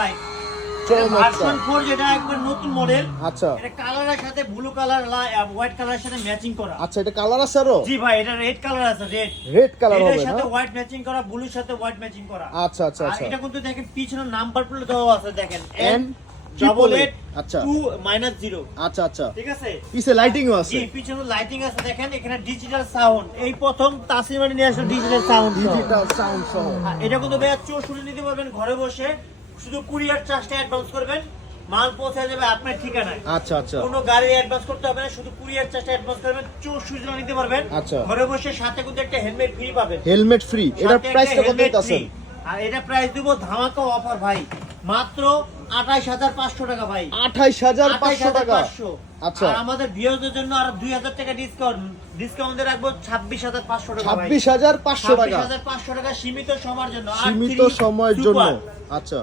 Bike. Version 4 যেটা একবার নতুন মডেল। আচ্ছা, এটা কালারের সাথে ব্লু কালার হোয়াইট কালারের সাথে ম্যাচিং করা। আচ্ছা, এটা কালার আছে আরো? জি ভাই, এটা রেড কালার আছে, রেড কালার হবে এর না? সাথে হোয়াইট ম্যাচিং করা, ব্লুর সাথে হোয়াইট ম্যাচিং করা। আচ্ছা আচ্ছা আর আচ্ছা। এটা কিন্তু দেখেন পিছনে নাম্বার প্লেট দেওয়া আছে, দেখেন N888। আচ্ছা 2-0। আচ্ছা আচ্ছা। ঠিক আছে, পিছে লাইটিংও আছে? জি পিছনে লাইটিং আছে, দেখেন এখানে ডিজিটাল সাউন্ড, এই প্রথম তাসলিমানি নিয়ে আসলো ডিজিটাল সাউন্ড। ডিজিটাল সাউন্ড সহ। এটা কিন্তু ভাইয়া 64 নিতে পারবেন ঘরে বসে, শুধু কুরিয়ার চার্জটা অ্যাডভান্স করবেন, মাল পৌঁছে যাবে আপনার ঠিকানায়। আচ্ছা আচ্ছা। কোনো গাড়ি অ্যাডভান্স করতে হবে না, শুধু কুরিয়ার চার্জটা অ্যাডভান্স করবেন, 64 জন নিতে পারবেন। আচ্ছা। ঘরে বসে সাথে কিন্তু একটা হেলমেট ফ্রি পাবেন। হেলমেট ফ্রি, এটার সাথে প্রাইসটা একটা কত helmet দিতেছেন? free। আর এটা প্রাইস দিব ধামাকা অফার ভাই, মাত্র 28500 টাকা ভাই। 28500 টাকা। 28500। আচ্ছা। আর আমাদের ভিউয়ারদের জন্য আর 2000 টাকা ডিসকাউন্ট রাখবো 26500 টাকা ভাই। 26500 টাকা। 26500 টাকা সীমিত সময়ের জন্য। সীমিত সময়ের জন্য। আচ্ছা।